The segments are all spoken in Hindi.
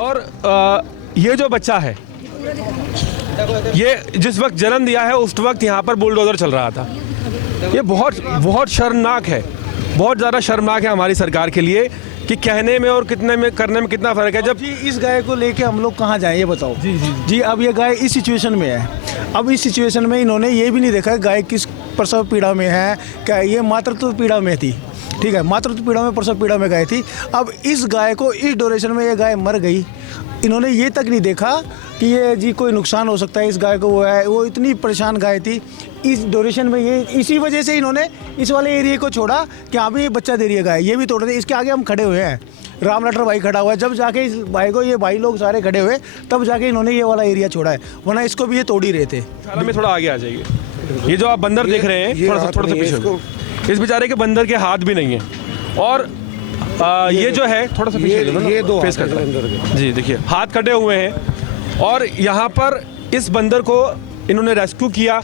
और ये जो बच्चा है, ये जिस वक्त जन्म दिया है उस वक्त यहाँ पर बुलडोज़र चल रहा था। ये बहुत शर्मनाक है, बहुत ज़्यादा शर्मनाक है हमारी सरकार के लिए कि कहने में और कितने में करने में कितना फ़र्क है। जब जी इस गाय को लेके हम लोग कहाँ जाएं ये बताओ। जी अब ये गाय इस सिचुएशन में है। अब इस सिचुएशन में इन्होंने ये भी नहीं देखा गाय किस प्रसव पीड़ा में है, क्या ये मातृत्व पीड़ा में थी, ठीक है, मातृत्व पीड़ा में प्रसव पीड़ा में गाय थी। अब इस गाय को इस ड्यूरेशन में ये गाय मर गई, इन्होंने ये तक नहीं देखा कि ये जी कोई नुकसान हो सकता है इस गाय को। वो इतनी परेशान गाय थी इस ड्यूरेशन में। ये इसी वजह से इन्होंने इस वाले एरिया को छोड़ा कि हाँ भी ये बच्चा दे रही है गाय, ये भी तोड़ दे। इसके आगे हम खड़े हुए हैं, राम लटर भाई खड़ा हुआ है, जब जाके इस भाई को ये भाई लोग सारे खड़े हुए तब जाके इन्होंने ये वाला एरिया छोड़ा है, वरना इसको भी ये तोड़ ही रहे थे। में थोड़ा आगे आ जाइए। ये जो आप बंदर देख रहे हैं, थोड़ा सा पीछे, इस बेचारे के बंदर के हाथ भी नहीं है। और ये जो है थोड़ा सा पीछे, ये दो फेस करता है जी, देखिए हाथ कटे हुए हैं। और यहाँ पर इस बंदर को इन्होंने रेस्क्यू किया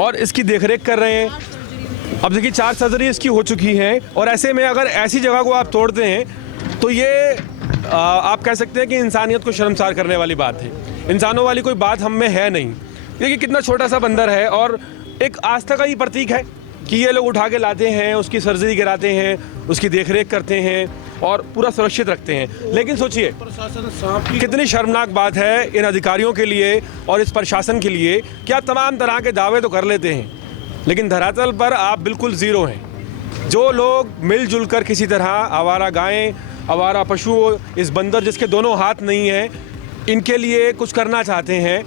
और इसकी देखरेख कर रहे हैं। अब देखिए 4 सर्जरी इसकी हो चुकी हैं और ऐसे में अगर ऐसी जगह को आप तोड़ते हैं तो ये आप कह सकते हैं कि इंसानियत को शर्मसार करने वाली बात है। इंसानों वाली कोई बात हम में है नहीं। देखिए कितना छोटा सा बंदर है और एक आस्था का ही प्रतीक है कि ये लोग उठा के लाते हैं, उसकी सर्जरी कराते हैं, उसकी देखरेख करते हैं और पूरा सुरक्षित रखते हैं। लेकिन सोचिए कितनी शर्मनाक बात है इन अधिकारियों के लिए और इस प्रशासन के लिए कि आप तमाम तरह के दावे तो कर लेते हैं लेकिन धरातल पर आप बिल्कुल ज़ीरो हैं। जो लोग मिलजुल कर किसी तरह आवारा गायें, आवारा पशु, इस बंदर जिसके दोनों हाथ नहीं हैं, इनके लिए कुछ करना चाहते हैं,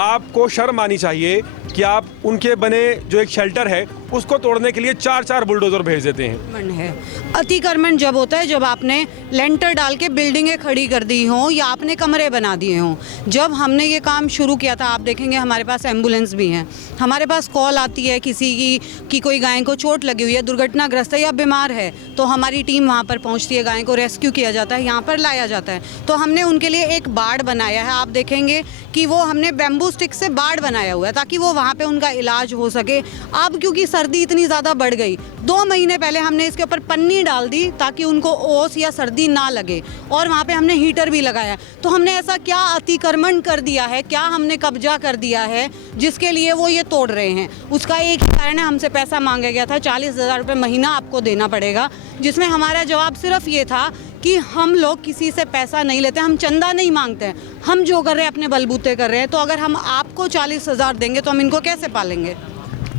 आपको शर्म आनी चाहिए कि आप उनके बने जो एक शेल्टर है उसको तोड़ने के लिए 4-4 बुलडोजर भेज देते हैं। है अतिक्रमण जब होता है, जब आपने लेंटर डाल के बिल्डिंगें खड़ी कर दी हों या आपने कमरे बना दिए हों। जब हमने ये काम शुरू किया था, आप देखेंगे हमारे पास एम्बुलेंस भी हैं, हमारे पास कॉल आती है किसी की कोई गाय को चोट लगी हुई है, दुर्घटनाग्रस्त है या बीमार है, तो हमारी टीम वहाँ पर पहुँचती है, गाय को रेस्क्यू किया जाता है, यहाँ पर लाया जाता है। तो हमने उनके लिए एक बाड़ बनाया है, आप देखेंगे कि वो हमने बैम्बू स्टिक से बाड़ बनाया हुआ है ताकि वो वहाँ पे उनका इलाज हो सके। अब क्योंकि सर्दी इतनी ज़्यादा बढ़ गई, 2 महीने पहले हमने इसके ऊपर पन्नी डाल दी ताकि उनको ओस या सर्दी ना लगे और वहाँ पे हमने हीटर भी लगाया। तो हमने ऐसा क्या अतिक्रमण कर दिया है, क्या हमने कब्जा कर दिया है जिसके लिए वो ये तोड़ रहे हैं? उसका एक ही कारण है, हमसे पैसा मांगा गया था, 40,000 रुपये महीना आपको देना पड़ेगा, जिसमें हमारा जवाब सिर्फ ये था कि हम लोग किसी से पैसा नहीं लेते, हम चंदा नहीं मांगते हैं, हम जो कर रहे हैं अपने बलबूते कर रहे हैं। तो अगर हम आपको 40,000 देंगे तो हम इनको कैसे पालेंगे?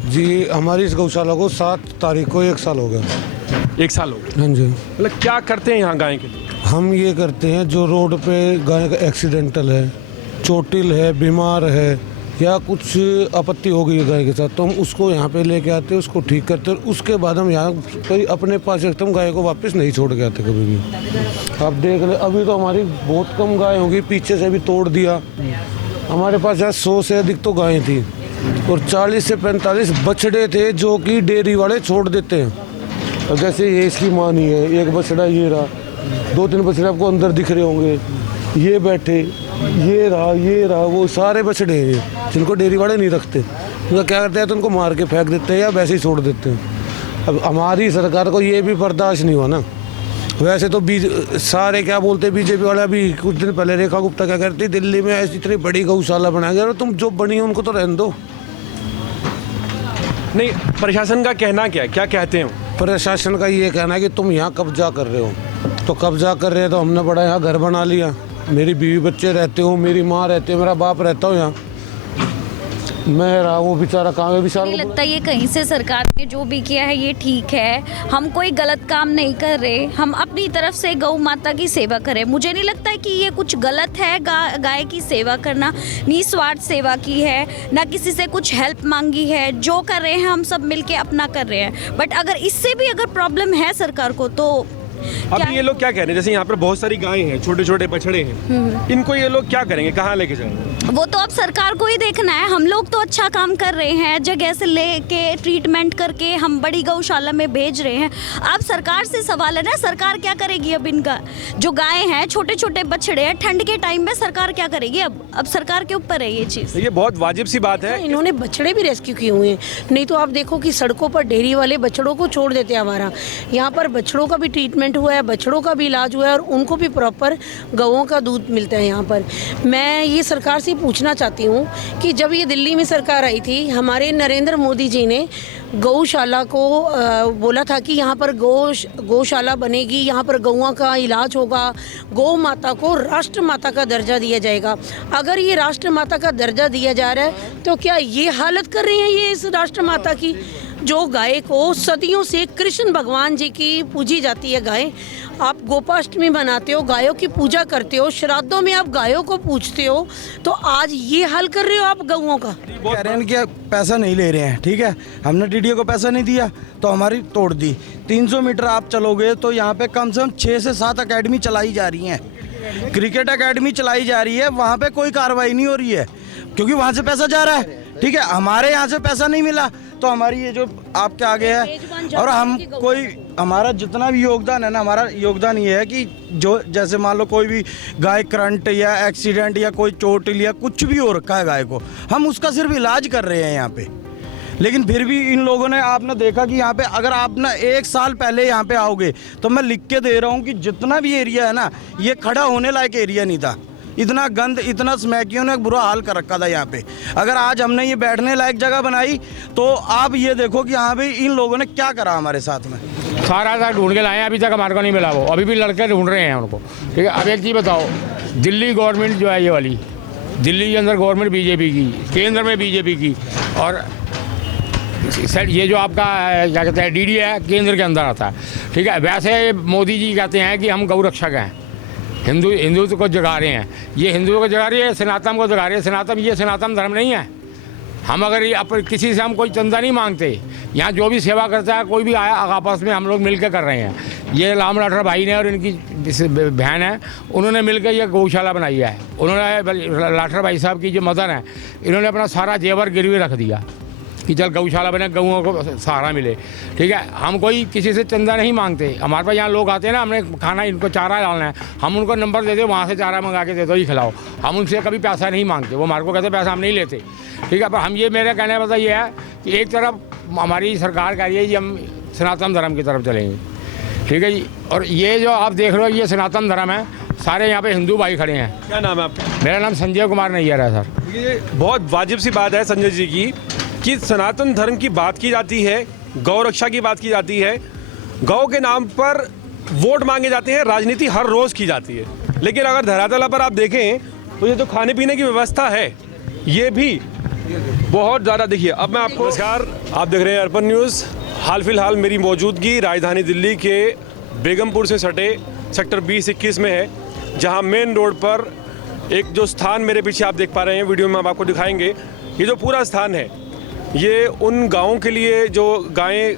जी हमारी इस गौशाला को 7 तारीख को 1 साल हो गया। 1 साल हो गया? हाँ जी। मतलब क्या करते हैं यहाँ गाय के लिए? हम ये करते हैं जो रोड पे गाय का एक्सीडेंटल है, चोटिल है, बीमार है या कुछ आपत्ति हो गई है गाय के साथ, तो हम उसको यहाँ पे लेके आते हैं, उसको ठीक करते हैं। उसके बाद हम यहाँ कोई अपने पास रखते हम, गाय को वापस नहीं छोड़ के आते कभी भी। आप देख ले अभी तो हमारी बहुत कम गाय होगी, पीछे से भी तोड़ दिया। हमारे पास यहाँ 100 से अधिक तो गायें थी और 40 से 45 बछड़े थे जो कि डेयरी वाले छोड़ देते हैं। अब जैसे ये इसकी माँ नहीं है, एक बछड़ा ये रहा, 2-3 बछड़े आपको अंदर दिख रहे होंगे, ये बैठे, ये रहा, वो सारे बछड़े हैं जिनको डेयरी वाले नहीं रखते। उनका क्या करते हैं तो उनको मार के फेंक देते हैं या वैसे ही छोड़ देते हैं। अब हमारी सरकार को ये भी बर्दाश्त नहीं हुआ ना। वैसे तो सारे क्या बोलते हैं बीजेपी वाले, अभी कुछ दिन पहले रेखा गुप्ता क्या करती, दिल्ली में ऐसी इतनी बड़ी गौशाला बनाया गया, तुम जो बनी है उनको तो रहने दो। नहीं, प्रशासन का कहना क्या कहते हैं? प्रशासन का ये कहना है कि तुम यहाँ कब्जा कर रहे हो, तो कब्जा कर रहे हो तो हमने बड़ा यहाँ घर बना लिया, मेरी बीवी बच्चे रहते हो, मेरी माँ रहती है, मेरा बाप रहता हो यहाँ, मैं रहा, वो बेचारा कहाँ है? विशाल मुझे लगता है ये कहीं से सरकार ने जो भी किया है ये ठीक है। हम कोई गलत काम नहीं कर रहे, हम अपनी तरफ से गौ माता की सेवा करें। मुझे नहीं लगता है कि ये कुछ गलत है गाय की सेवा करना। निस्वार्थ सेवा की है, ना किसी से कुछ हेल्प मांगी है, जो कर रहे हैं हम सब मिलके अपना कर रहे हैं। बट अगर इससे भी अगर प्रॉब्लम है सरकार को तो अब ये लोग क्या कह रहे हैं? जैसे यहाँ पर बहुत सारी गायें हैं, छोटे छोटे बछड़े हैं, इनको ये लोग क्या करेंगे, कहाँ लेके जाएंगे? वो तो अब सरकार को ही देखना है। हम लोग तो अच्छा काम कर रहे हैं, जगह से लेके ट्रीटमेंट करके हम बड़ी गौशाला में भेज रहे हैं। अब सरकार से सवाल है ना, सरकार क्या करेगी? अब इनका जो गाय हैं, छोटे छोटे बछड़े हैं, ठंड के टाइम में सरकार क्या करेगी? अब सरकार के ऊपर है ये चीज़। ये बहुत वाजिब सी बात है। इन्होंने बछड़े भी रेस्क्यू किए हुए हैं, नहीं तो आप देखो कि सड़कों पर डेयरी वाले बछड़ों को छोड़ देते हैं। हमारा यहाँ पर बछड़ों का भी ट्रीटमेंट हुआ है, बछड़ों का भी इलाज हुआ है और उनको भी प्रॉपर गौओं का दूध मिलता है यहाँ पर। मैं ये सरकार से पूछना चाहती हूँ कि जब ये दिल्ली में सरकार आई थी, हमारे नरेंद्र मोदी जी ने गौशाला को बोला था कि यहाँ पर गौशाला बनेगी, यहाँ पर गौओं का इलाज होगा, गौ माता को राष्ट्र माता का दर्जा दिया जाएगा। अगर ये राष्ट्र माता का दर्जा दिया जा रहा है तो क्या ये हालत कर रहे हैं ये इस राष्ट्र माता की? जो गाय को सदियों से कृष्ण भगवान जी की पूजी जाती है गाय, आप गोपाष्टमी मनाते हो, गायों की पूजा करते हो, श्राद्धों में आप गायों को पूजते हो, तो आज ये हाल कर रहे हो आप गौओं का। कह रहे हैं कि पैसा नहीं ले रहे हैं, ठीक है, हमने टीडीओ को पैसा नहीं दिया तो हमारी तोड़ दी। 300 मीटर आप चलोगे तो यहाँ पे कम से कम 6 से 7 अकेडमी चलाई जा रही हैं, क्रिकेट अकेडमी चलाई जा रही है, वहाँ पे कोई कार्रवाई नहीं हो रही है क्योंकि वहाँ से पैसा जा रहा है, ठीक है। हमारे यहाँ से पैसा नहीं मिला तो हमारी ये जो आपके आगे है, और हम कोई हमारा जितना भी योगदान है ना, हमारा योगदान ये है कि जो जैसे मान लो कोई भी गाय करंट या एक्सीडेंट या कोई चोट या कुछ भी हो रखा है गाय को, हम उसका सिर्फ इलाज कर रहे हैं यहाँ पे। लेकिन फिर भी इन लोगों ने, आपने देखा कि यहाँ पे अगर आप ना 1 साल पहले यहाँ पे आओगे तो मैं लिख के दे रहा हूँ कि जितना भी एरिया है ना, ये खड़ा होने लायक एरिया नहीं था। इतना गंद, इतना स्मैकियों ने बुरा हाल कर रखा था यहाँ पे। अगर आज हमने ये बैठने लायक जगह बनाई तो आप ये देखो कि हाँ भाई इन लोगों ने क्या करा हमारे साथ में। सारा ढूंढ के लाए हैं, अभी तक हमारे को नहीं मिला। वो अभी भी लड़के ढूंढ रहे हैं उनको, ठीक है। अब एक चीज़ बताओ, दिल्ली गवर्नमेंट जो है ये वाली, दिल्ली के अंदर गवर्नमेंट बीजेपी की, केंद्र में बीजेपी की, और सर ये जो आपका क्या कहते हैं डीडी है, केंद्र के अंदर आता है, ठीक है। वैसे मोदी जी कहते हैं कि हम गौ रक्षक हैं, हिंदुत्व को जगा रहे हैं। ये हिंदुओं को जगा रही है, सनातन को जगा रही है। सनातन, ये सनातन धर्म नहीं है। हम अगर किसी से हम कोई चंदा नहीं मांगते, यहाँ जो भी सेवा करता है कोई भी आया, आपस में हम लोग मिलकर कर रहे हैं। ये राम लाठर भाई ने और इनकी बहन है, उन्होंने मिलकर ये गौशाला बनाई है। उन्होंने लाठर भाई साहब की जो मदर है, इन्होंने अपना सारा जेवर गिरवी रख दिया कि चल गौशाला बने, गौओं को सहारा मिले, ठीक है। हम कोई किसी से चंदा नहीं मांगते। हमारे पास यहाँ लोग आते हैं ना, हमने खाना, इनको चारा डालना है, हम उनको नंबर दे दे, वहाँ से चारा मंगा के दे दो, ही खिलाओ। हम उनसे कभी पैसा नहीं मांगते, वो हमारे को कहते पैसा हम नहीं लेते, ठीक है। पर हम ये, मेरा कहने का मतलब ये है कि एक तरफ हमारी सरकार कह रही है कि हम सनातन धर्म की तरफ चलेंगे, ठीक है जी। और ये जो आप देख रहे हो ये सनातन धर्म है, सारे यहाँ पे हिंदू भाई खड़े हैं। क्या नाम है आपका? मेरा नाम संजय कुमार नैयर है सर। ये बहुत वाजिब सी बात है संजय जी की कि सनातन धर्म की बात की जाती है, गौ रक्षा की बात की जाती है, गौ के नाम पर वोट मांगे जाते हैं, राजनीति हर रोज़ की जाती है। लेकिन अगर धरातल पर आप देखें तो ये जो खाने पीने की व्यवस्था है ये भी बहुत ज़्यादा, देखिए अब मैं आपको, नमस्कार, आप देख रहे हैं अर्पण न्यूज़। हाल फिलहाल मेरी मौजूदगी राजधानी दिल्ली के बेगमपुर से सटे सेक्टर 20-21 में है, जहाँ मेन रोड पर एक जो स्थान मेरे पीछे आप देख पा रहे हैं, वीडियो में हम आपको दिखाएंगे। ये जो पूरा स्थान है ये उन गाँवों के लिए जो गायें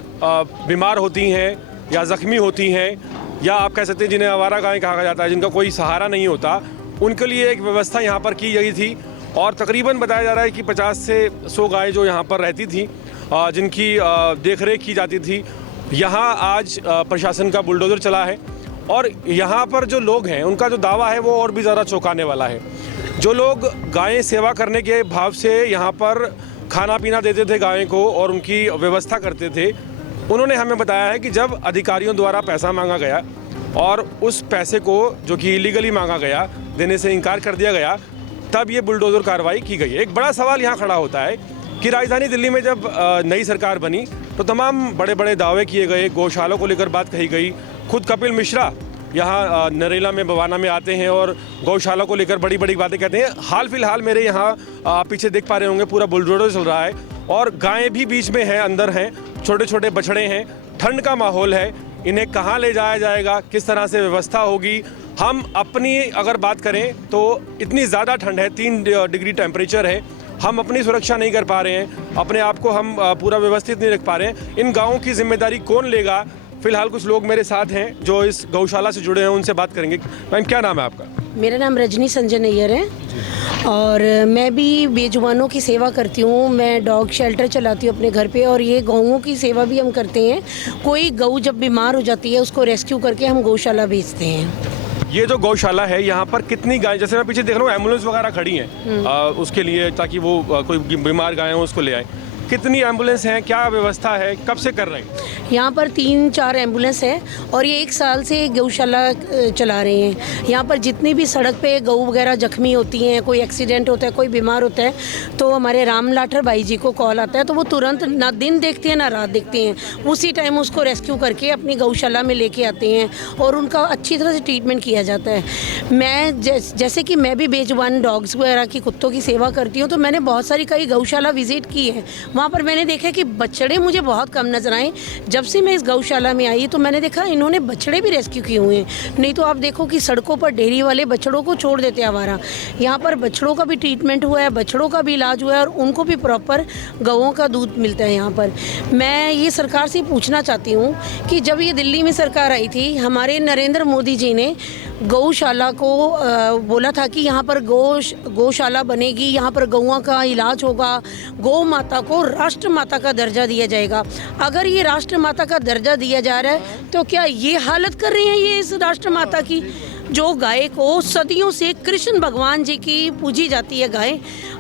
बीमार होती हैं या ज़ख्मी होती हैं, या आप कह सकते हैं जिन्हें आवारा गायें कहा जाता है, जिनका कोई सहारा नहीं होता, उनके लिए एक व्यवस्था यहाँ पर की गई थी। और तकरीबन बताया जा रहा है कि 50 से 100 गायें जो यहाँ पर रहती थी, जिनकी देखरेख की जाती थी, यहाँ आज प्रशासन का बुलडोज़र चला है। और यहाँ पर जो लोग हैं उनका जो दावा है वो और भी ज़्यादा चौंकाने वाला है। जो लोग गायें सेवा करने के भाव से यहाँ पर खाना पीना देते थे गायों को और उनकी व्यवस्था करते थे, उन्होंने हमें बताया है कि जब अधिकारियों द्वारा पैसा मांगा गया और उस पैसे को जो कि इलीगली मांगा गया, देने से इनकार कर दिया गया, तब ये बुलडोज़र कार्रवाई की गई। एक बड़ा सवाल यहाँ खड़ा होता है कि राजधानी दिल्ली में जब नई सरकार बनी तो तमाम बड़े बड़े दावे किए गए, गौशालों को लेकर बात कही गई। खुद कपिल मिश्रा यहाँ नरेला में, बवाना में आते हैं और गौशाला को लेकर बड़ी बड़ी बातें कहते हैं। हाल फिलहाल मेरे यहाँ आप पीछे देख पा रहे होंगे पूरा बुलडोज़र चल रहा है और गायें भी बीच में हैं, अंदर हैं, छोटे छोटे बछड़े हैं, ठंड का माहौल है। इन्हें कहाँ ले जाया जाएगा, किस तरह से व्यवस्था होगी? हम अपनी अगर बात करें तो इतनी ज़्यादा ठंड है, 3 डिग्री टेम्परेचर है, हम अपनी सुरक्षा नहीं कर पा रहे हैं, अपने आप को हम पूरा व्यवस्थित नहीं रख पा रहे हैं। इन गाँवों की जिम्मेदारी कौन लेगा? फिलहाल कुछ लोग मेरे साथ हैं जो इस गौशाला से जुड़े हैं, उनसे बात करेंगे। मैम क्या नाम है आपका? मेरा नाम रजनी संजय नैयर है और मैं भी बेजुबानों की सेवा करती हूँ। मैं डॉग शेल्टर चलाती हूँ अपने घर पे और ये गौओं की सेवा भी हम करते हैं। कोई गऊ जब बीमार हो जाती है उसको रेस्क्यू करके हम गौशाला भेजते हैं। ये जो गौशाला है यहाँ पर कितनी गाय, जैसे मैं पीछे देख रहा हूँ एम्बुलेंस वगैरह खड़ी हैं उसके लिए, ताकि वो कोई बीमार गाय हो उसको ले आए। कितनी एम्बुलेंस हैं, क्या व्यवस्था है, कब से कर रहे हैं? यहाँ पर 3-4 एम्बुलेंस है और ये 1 साल से गौशाला चला रहे हैं। यहाँ पर जितनी भी सड़क पे गऊ वगैरह जख्मी होती हैं, कोई एक्सीडेंट होता है, कोई बीमार होता है, तो हमारे राम लाठर भाई जी को कॉल आता है तो वो तुरंत ना दिन देखते हैं ना रात देखते हैं, उसी टाइम उसको रेस्क्यू करके अपनी गौशाला में लेके आते हैं और उनका अच्छी तरह से ट्रीटमेंट किया जाता है। मैं जैसे कि मैं भी बेजुबान डॉग्स वगैरह की, कुत्तों की सेवा करती हूँ, तो मैंने बहुत सारी कई गौशाला विजिट की है। वहाँ पर मैंने देखा कि बछड़े मुझे बहुत कम नजर आए। जब से मैं इस गौशाला में आई तो मैंने देखा इन्होंने बछड़े भी रेस्क्यू किए हुए हैं। नहीं तो आप देखो कि सड़कों पर डेयरी वाले बछड़ों को छोड़ देते हैं आवारा। यहाँ पर बछड़ों का भी ट्रीटमेंट हुआ है, बछड़ों का भी इलाज हुआ है और उनको भी प्रॉपर गौओं का दूध मिलता है यहाँ पर। मैं ये सरकार से पूछना चाहती हूँ कि जब ये दिल्ली में सरकार आई थी, हमारे नरेंद्र मोदी जी ने गौशाला को बोला था कि यहाँ पर गौशाला बनेगी, यहाँ पर गौओं का इलाज होगा, गौ माता को राष्ट्र माता का दर्जा दिया जाएगा। अगर ये राष्ट्र माता का दर्जा दिया जा रहा है तो क्या ये हालत कर रही हैं ये इस राष्ट्र माता की? जो गाय को सदियों से कृष्ण भगवान जी की पूजी जाती है गाय,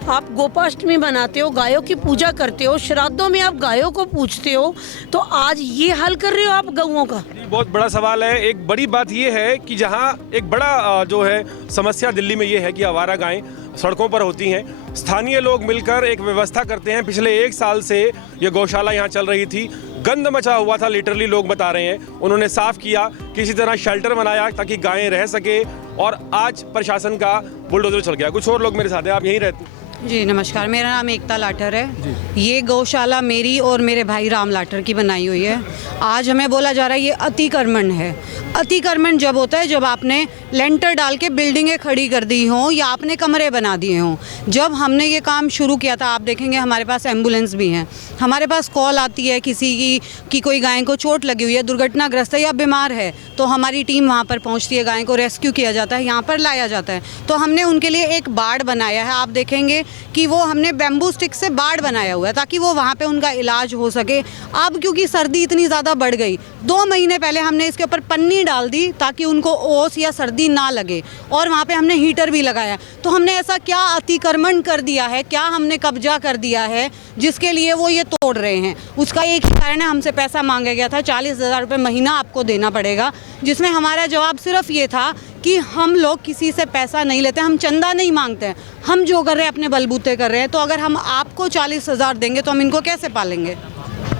आप गोपाष्टमी मनाते हो, गायों की पूजा करते हो, श्राद्धों में आप गायों को पूजते हो, तो आज ये हाल कर रहे हो आप गौओं का। बहुत बड़ा सवाल है। एक बड़ी बात ये है कि जहाँ एक बड़ा जो है समस्या दिल्ली में ये है कि आवारा गायें सड़कों पर होती हैं। स्थानीय लोग मिलकर एक व्यवस्था करते हैं। पिछले 1 साल से ये गौशाला यहाँ चल रही थी, गंद मचा हुआ था, लिटरली लोग बता रहे हैं। उन्होंने साफ किया, किसी तरह शेल्टर बनाया ताकि गायें रह सके और आज प्रशासन का बुलडोजर चल गया। कुछ और लोग मेरे साथ हैं, आप यहीं रहते? जी नमस्कार, मेरा नाम एकता लाठर है। ये गौशाला मेरी और मेरे भाई राम लाठर की बनाई हुई है। आज हमें बोला जा रहा है ये अतिक्रमण है। अतिक्रमण जब होता है जब आपने लेंटर डाल के बिल्डिंगें खड़ी कर दी हों या आपने कमरे बना दिए हों। जब हमने ये काम शुरू किया था, आप देखेंगे हमारे पास एम्बुलेंस भी हैं। हमारे पास कॉल आती है किसी की कोई गाय को चोट लगी हुई है, दुर्घटनाग्रस्त है या बीमार है, तो हमारी टीम वहाँ पर पहुँचती है, गाय को रेस्क्यू किया जाता है, यहाँ पर लाया जाता है। तो हमने उनके लिए एक बाड़ बनाया है। आप देखेंगे कि वो हमने बैम्बू स्टिक से बाड़ बनाया हुआ है ताकि वो वहाँ पे उनका इलाज हो सके। अब क्योंकि सर्दी इतनी ज़्यादा बढ़ गई, 2 महीने पहले हमने इसके ऊपर पन्नी डाल दी ताकि उनको ओस या सर्दी ना लगे और वहाँ पे हमने हीटर भी लगाया। तो हमने ऐसा क्या अतिक्रमण कर दिया है, क्या हमने कब्जा कर दिया है जिसके लिए वो ये तोड़ रहे हैं? उसका एक ही कारण है, हमसे पैसा मांगा गया था, 40,000 रुपये महीना आपको देना पड़ेगा, जिसमें हमारा जवाब सिर्फ ये था कि हम लोग किसी से पैसा नहीं लेते, हम चंदा नहीं मांगते हैं, हम जो कर रहे हैं अपने बलबूते कर रहे हैं। तो अगर हम आपको 40,000 देंगे तो हम इनको कैसे पालेंगे?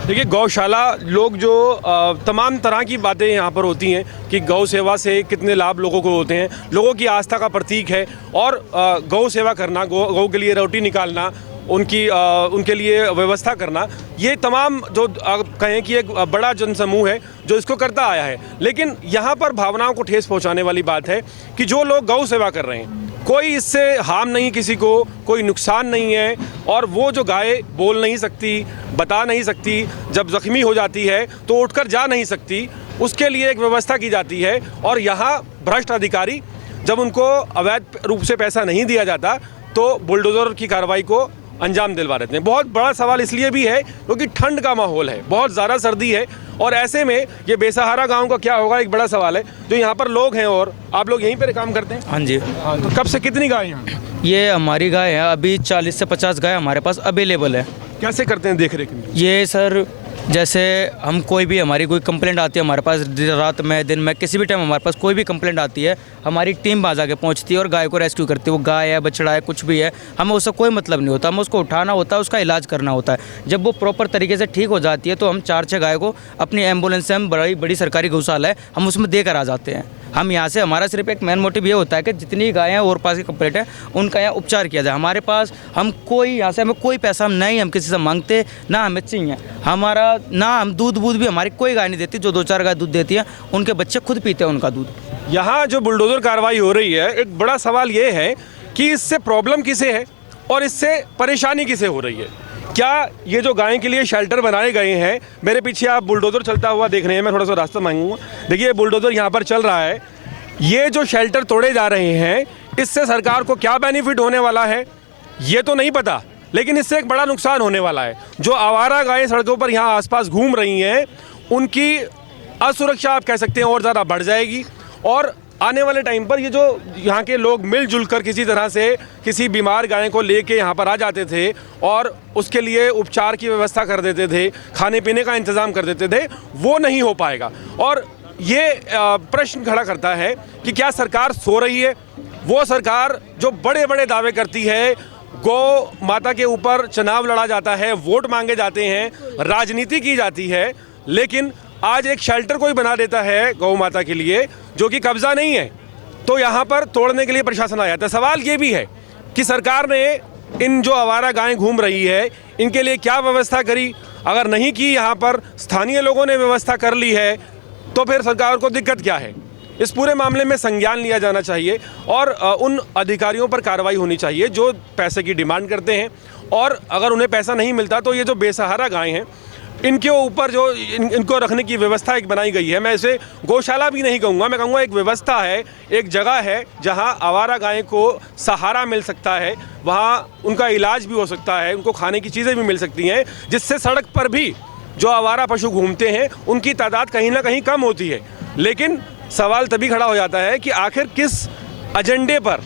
देखिए, गौशाला लोग जो तमाम तरह की बातें यहाँ पर होती हैं कि गौ सेवा से कितने लाभ लोगों को होते हैं, लोगों की आस्था का प्रतीक है। और गौ सेवा करना, गौ के लिए रोटी निकालना, उनके लिए व्यवस्था करना, ये तमाम जो कहें कि एक बड़ा जनसमूह है जो इसको करता आया है। लेकिन यहाँ पर भावनाओं को ठेस पहुँचाने वाली बात है कि जो लोग गौ सेवा कर रहे हैं, कोई इससे हार्म नहीं, किसी को कोई नुकसान नहीं है। और वो जो गाय बोल नहीं सकती, बता नहीं सकती, जब ज़ख्मी हो जाती है तो उठकर जा नहीं सकती, उसके लिए एक व्यवस्था की जाती है। और यहाँ भ्रष्ट अधिकारी जब उनको अवैध रूप से पैसा नहीं दिया जाता तो बुलडोज़र की कार्रवाई को अंजाम दिलवा देते हैं। बहुत बड़ा सवाल इसलिए भी है क्योंकि ठंड का माहौल है, बहुत ज़्यादा सर्दी है और ऐसे में ये बेसहारा गांव का क्या होगा, एक बड़ा सवाल है। जो यहाँ पर लोग हैं, और आप लोग यहीं पर काम करते हैं? हाँ जी। हाँ, तो कब से कितनी गाय हैं? ये हमारी गाय है, अभी 40 से 50 गाय हमारे पास अवेलेबल है। कैसे करते हैं देख रेख? ये सर, जैसे हम कोई भी, हमारी कोई कंप्लेंट आती है हमारे पास, रात में दिन में किसी भी टाइम हमारे पास कोई भी कंप्लेंट आती है, हमारी टीम वहाँ जाके पहुँचती है और गाय को रेस्क्यू करती है। वो गाय है, बछड़ा है, कुछ भी है, हमें उससे कोई मतलब नहीं होता। हमें उसको उठाना होता है, उसका इलाज करना होता है। जब वो प्रॉपर तरीके से ठीक हो जाती है तो हम 4-6 गाय को अपनी एम्बुलेंस से, हम बड़ी सरकारी गौशाला है, हम उसमें देकर आ जाते हैं। हम यहाँ से, हमारा सिर्फ एक मेन मोटिव ये होता है कि जितनी गायें और पास की कंप्लेंट है उनका यहाँ उपचार किया जाए। हमारे पास हम कोई यहाँ से, हमें कोई पैसा नहीं, हम किसी से मांगते ना, हमें चाहिए हमारा ना। हम दूध भी हमारी कोई गाय नहीं देती। जो 2-4 गाय दूध देती है उनके बच्चे खुद पीते हैं उनका दूध। यहाँ जो बुलडोज़र कार्रवाई हो रही है, एक बड़ा सवाल ये है कि इससे प्रॉब्लम किसे है और इससे परेशानी किसे हो रही है? क्या ये जो गाय के लिए शेल्टर बनाए गए हैं, मेरे पीछे आप बुलडोज़र चलता हुआ देख रहे हैं, मैं थोड़ा सा रास्ता मांगूंगा। देखिए, बुलडोज़र यहाँ पर चल रहा है। ये जो शेल्टर तोड़े जा रहे हैं, इससे सरकार को क्या बेनिफिट होने वाला है ये तो नहीं पता, लेकिन इससे एक बड़ा नुकसान होने वाला है। जो आवारा गायें सड़कों पर यहाँ आसपास घूम रही हैं, उनकी असुरक्षा आप कह सकते हैं और ज़्यादा बढ़ जाएगी। और आने वाले टाइम पर ये जो यहाँ के लोग मिलजुल कर किसी तरह से किसी बीमार गाय को लेके यहाँ पर आ जाते थे और उसके लिए उपचार की व्यवस्था कर देते थे, खाने पीने का इंतज़ाम कर देते थे, वो नहीं हो पाएगा। और ये प्रश्न खड़ा करता है कि क्या सरकार सो रही है? वो सरकार जो बड़े बड़े दावे करती है, गौ माता के ऊपर चुनाव लड़ा जाता है, वोट मांगे जाते हैं, राजनीति की जाती है, लेकिन आज एक शेल्टर कोई बना देता है गौ माता के लिए जो कि कब्जा नहीं है, तो यहाँ पर तोड़ने के लिए प्रशासन आ जाता है। सवाल ये भी है कि सरकार ने इन जो आवारा गायें घूम रही है इनके लिए क्या व्यवस्था करी? अगर नहीं की, यहाँ पर स्थानीय लोगों ने व्यवस्था कर ली है, तो फिर सरकार को दिक्कत क्या है? इस पूरे मामले में संज्ञान लिया जाना चाहिए और उन अधिकारियों पर कार्रवाई होनी चाहिए जो पैसे की डिमांड करते हैं। और अगर उन्हें पैसा नहीं मिलता तो ये जो बेसहारा गायें हैं, इनके ऊपर जो इनको रखने की व्यवस्था एक बनाई गई है, मैं इसे गौशाला भी नहीं कहूँगा, मैं कहूँगा एक व्यवस्था है, एक जगह है जहाँ आवारा गायें को सहारा मिल सकता है, वहाँ उनका इलाज भी हो सकता है, उनको खाने की चीज़ें भी मिल सकती हैं, जिससे सड़क पर भी जो आवारा पशु घूमते हैं उनकी तादाद कहीं ना कहीं कम होती है। लेकिन सवाल तभी खड़ा हो जाता है कि आखिर किस एजेंडे पर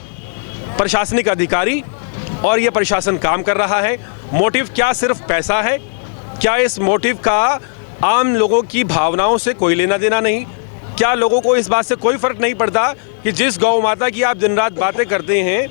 प्रशासनिक अधिकारी और ये प्रशासन काम कर रहा है? मोटिव क्या सिर्फ पैसा है? क्या इस मोटिव का आम लोगों की भावनाओं से कोई लेना देना नहीं? क्या लोगों को इस बात से कोई फर्क नहीं पड़ता कि जिस गौ माता की आप दिन रात बातें करते हैं,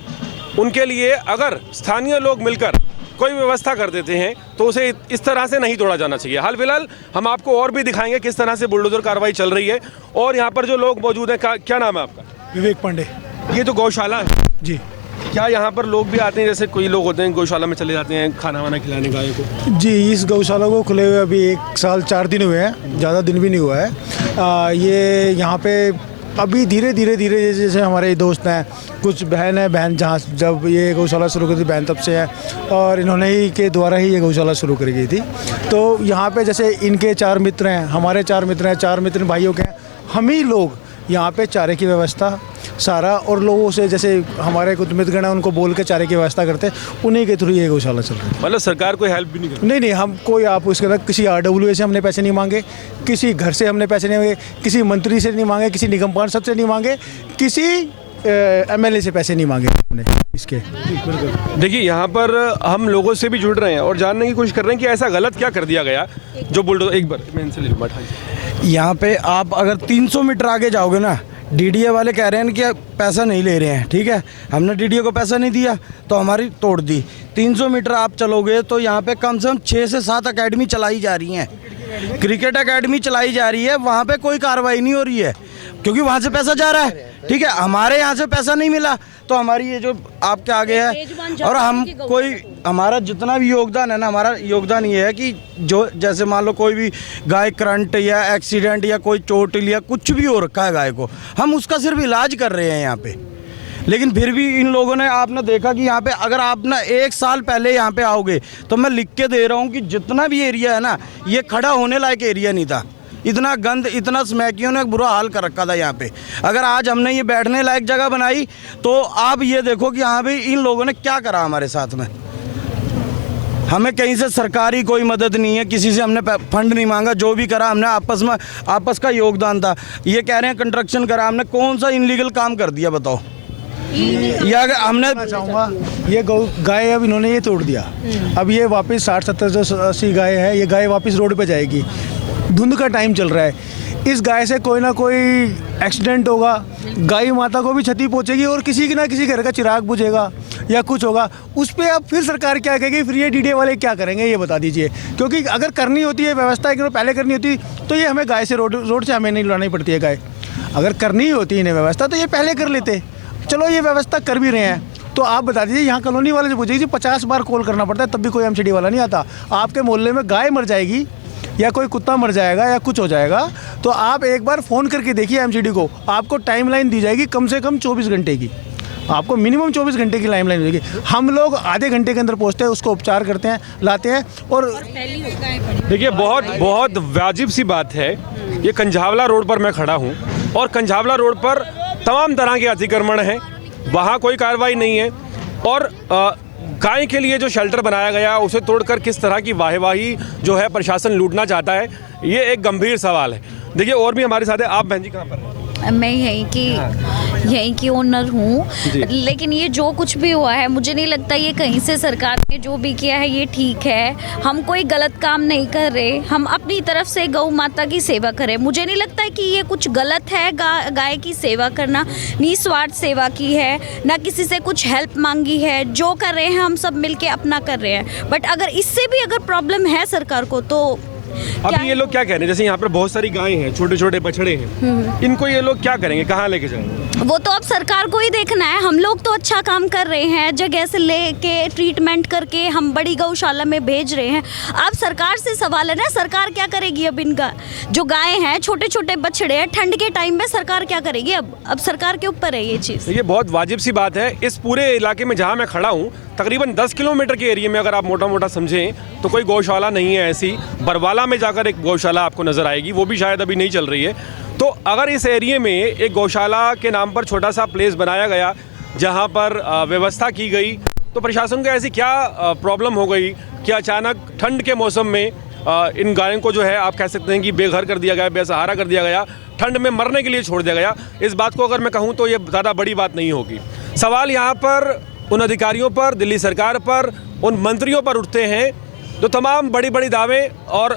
उनके लिए अगर स्थानीय लोग मिलकर कोई व्यवस्था कर देते हैं तो उसे इस तरह से नहीं तोड़ा जाना चाहिए। हाल फिलहाल हम आपको और भी दिखाएंगे किस तरह से बुलडोजर कार्रवाई चल रही है। और यहाँ पर जो लोग मौजूद हैं, क्या नाम है आपका? विवेक पांडे। ये तो गौशाला है जी। क्या यहाँ पर लोग भी आते हैं, जैसे कोई लोग होते हैं गौशाला में चले जाते हैं खाना वाना खिलाने गायों को? जी, इस गौशाला को खुले हुए अभी 1 साल 4 दिन हुए हैं, ज़्यादा दिन भी नहीं हुआ है। ये यहाँ पे अभी धीरे धीरे जैसे हमारे दोस्त हैं, कुछ बहन है, बहन जहाँ जब ये गौशाला शुरू करी थी बहन तब से है, और इन्होंने ही के द्वारा ही ये गौशाला शुरू करी गई थी। तो यहाँ पे जैसे इनके 4 मित्र हैं, हमारे 4 मित्र हैं, 4 मित्र भाइयों के हैं, हम ही लोग यहाँ पे चारे की व्यवस्था सारा और लोगों से, जैसे हमारे कुछ मित्रगण हैं उनको बोल के चारे की व्यवस्था करते, उन्हीं के थ्रू ये गौशाला चल रही है। मतलब सरकार कोई हेल्प भी नहीं करती? नहीं, हम कोई आप उसके अंदर किसी RWA से हमने पैसे नहीं मांगे, किसी घर से हमने पैसे नहीं मांगे, किसी मंत्री से नहीं मांगे, किसी निगम पार्षद से नहीं मांगे, किसी MLA से पैसे नहीं मांगे हमने इसके। देखिए, यहाँ पर हम लोगों से भी जुड़ रहे हैं और जानने की कोशिश कर रहे हैं कि ऐसा गलत क्या कर दिया गया जो बुलडोजर। एक बार मैं इनसे ले लूँ। यहाँ पे आप अगर 300 मीटर आगे जाओगे ना, DDA वाले कह रहे हैं कि पैसा नहीं ले रहे हैं, ठीक है, हमने DDA को पैसा नहीं दिया तो हमारी तोड़ दी। 300 मीटर आप चलोगे तो यहाँ पे कम से कम 6 से 7 अकेडमी चलाई जा रही हैं, क्रिकेट अकेडमी चलाई जा रही है, वहाँ पे कोई कार्रवाई नहीं हो रही है क्योंकि वहाँ से पैसा जा रहा है, ठीक है। हमारे यहाँ से पैसा नहीं मिला तो हमारी ये जो आपके आगे है, और हम कोई हमारा जितना भी योगदान है ना, हमारा योगदान ये है कि जो जैसे मान लो कोई भी गाय करंट या एक्सीडेंट या कोई चोट लिया, कुछ भी हो रखा है गाय को, हम उसका सिर्फ इलाज कर रहे हैं यहाँ पे। लेकिन फिर भी इन लोगों ने, आपने देखा कि यहाँ पे अगर आप ना 1 साल पहले यहाँ पे आओगे तो मैं लिख के दे रहा हूँ कि जितना भी एरिया है ना, ये खड़ा होने लायक एरिया नहीं था। इतना गंद, इतना स्मैकियों ने बुरा हाल कर रखा था यहाँ पे। अगर आज हमने ये बैठने लायक जगह बनाई तो आप ये देखो कि यहाँ पे इन लोगों ने क्या करा हमारे साथ में। हमें कहीं से सरकारी कोई मदद नहीं है, किसी से हमने फंड नहीं मांगा, जो भी करा हमने आपस का योगदान था। ये कह रहे हैं कंस्ट्रक्शन करा, हमने कौन सा इनलीगल काम कर दिया बताओ? या हमने चाहूँगा ये गाय अब इन्होंने ये तोड़ दिया, अब ये वापस 60, 70, 80 गाय है, ये गाय वापस रोड पे जाएगी। धुंध का टाइम चल रहा है, इस गाय से कोई ना कोई एक्सीडेंट होगा, गाय माता को भी क्षति पहुंचेगी और किसी ना किसी घर का चिराग बुझेगा या कुछ होगा, उस पर अब फिर सरकार क्या कहेगी, फिर ये DDA वाले क्या करेंगे ये बता दीजिए। क्योंकि अगर करनी होती है व्यवस्था एक पहले करनी होती तो ये हमें गाय से रोड से हमें नहीं लानी पड़ती है गाय। अगर करनी होती इन्हें व्यवस्था तो ये पहले कर लेते। चलो ये व्यवस्था कर भी रहे हैं तो आप बता दीजिए, यहाँ कॉलोनी वाले से पूछिए 50 बार कॉल करना पड़ता है तब भी कोई MCD वाला नहीं आता। आपके मोहल्ले में गाय मर जाएगी या कोई कुत्ता मर जाएगा या कुछ हो जाएगा तो आप एक बार फ़ोन करके देखिए MCD को, आपको टाइमलाइन दी जाएगी कम से कम 24 घंटे की, आपको मिनिमम 24 घंटे की टाइमलाइन देगी। हम लोग आधे घंटे के अंदर पहुँचते हैं, उसको उपचार करते हैं, लाते हैं। और देखिए, बहुत वाजिब सी बात है, ये कंझावला रोड पर मैं खड़ा हूँ और कंझावला रोड पर तमाम तरह के अतिक्रमण हैं, वहाँ कोई कार्रवाई नहीं है। और गाय के लिए जो शेल्टर बनाया गया उसे तोड़कर किस तरह की वाहवाही जो है प्रशासन लूटना चाहता है, ये एक गंभीर सवाल है। देखिए और भी हमारे साथ है। आप बहन जी कहाँ पर हैं? मैं यहीं की ओनर हूँ, लेकिन ये जो कुछ भी हुआ है मुझे नहीं लगता ये कहीं से सरकार ने जो भी किया है ये ठीक है। हम कोई गलत काम नहीं कर रहे, हम अपनी तरफ से गौ माता की सेवा करें। मुझे नहीं लगता है कि ये कुछ गलत है गाय की सेवा करना। निस्वार्थ सेवा की है, ना किसी से कुछ हेल्प मांगी है, जो कर रहे हैं हम सब मिलके अपना कर रहे हैं। बट अगर इससे भी अगर प्रॉब्लम है सरकार को तो अब ये लोग क्या कह रहे हैं? जैसे यहाँ पर बहुत सारी गायें हैं, छोटे छोटे बछड़े हैं, इनको ये लोग क्या करेंगे, कहाँ लेके जाएंगे? वो तो अब सरकार को ही देखना है। हम लोग तो अच्छा काम कर रहे हैं, जगह से लेके ट्रीटमेंट करके हम बड़ी गौशाला में भेज रहे हैं। अब सरकार से सवाल है ना, सरकार क्या करेगी? अब इनका जो गाय हैं, छोटे छोटे बछड़े हैं, ठंड के टाइम में सरकार क्या करेगी? अब सरकार के ऊपर है ये चीज़। ये बहुत वाजिब सी बात है। इस पूरे इलाके में जहाँ मैं खड़ा हूँ, तकरीबन 10 किलोमीटर के एरिया में अगर आप मोटा मोटा समझें तो कोई गौशाला नहीं है ऐसी। बरवाला में जाकर एक गौशाला आपको नज़र आएगी, वो भी शायद अभी नहीं चल रही है। तो अगर इस एरिया में एक गौशाला के नाम पर छोटा सा प्लेस बनाया गया जहाँ पर व्यवस्था की गई, तो प्रशासन को ऐसी क्या प्रॉब्लम हो गई कि अचानक ठंड के मौसम में इन गायों को जो है आप कह सकते हैं कि बेघर कर दिया गया, बेसहारा कर दिया गया, ठंड में मरने के लिए छोड़ दिया गया। इस बात को अगर मैं कहूँ तो ये ज़्यादा बड़ी बात नहीं होगी। सवाल यहाँ पर उन अधिकारियों पर, दिल्ली सरकार पर, उन मंत्रियों पर उठते हैं जो तमाम बड़ी बड़ी दावे और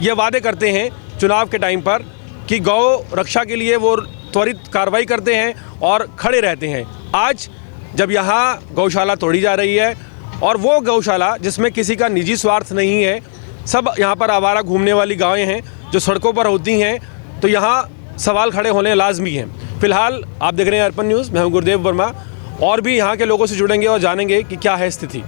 ये वादे करते हैं चुनाव के टाइम पर कि गौ रक्षा के लिए वो त्वरित कार्रवाई करते हैं और खड़े रहते हैं। आज जब यहाँ गौशाला तोड़ी जा रही है और वो गौशाला जिसमें किसी का निजी स्वार्थ नहीं है, सब यहाँ पर आवारा घूमने वाली गायें हैं जो सड़कों पर होती हैं, तो यहाँ सवाल खड़े होने लाजमी हैं। फिलहाल आप देख रहे हैं अर्पण न्यूज़, मैं हूँ गुरुदेव वर्मा। और भी यहाँ के लोगों से जुड़ेंगे और जानेंगे कि क्या है स्थिति।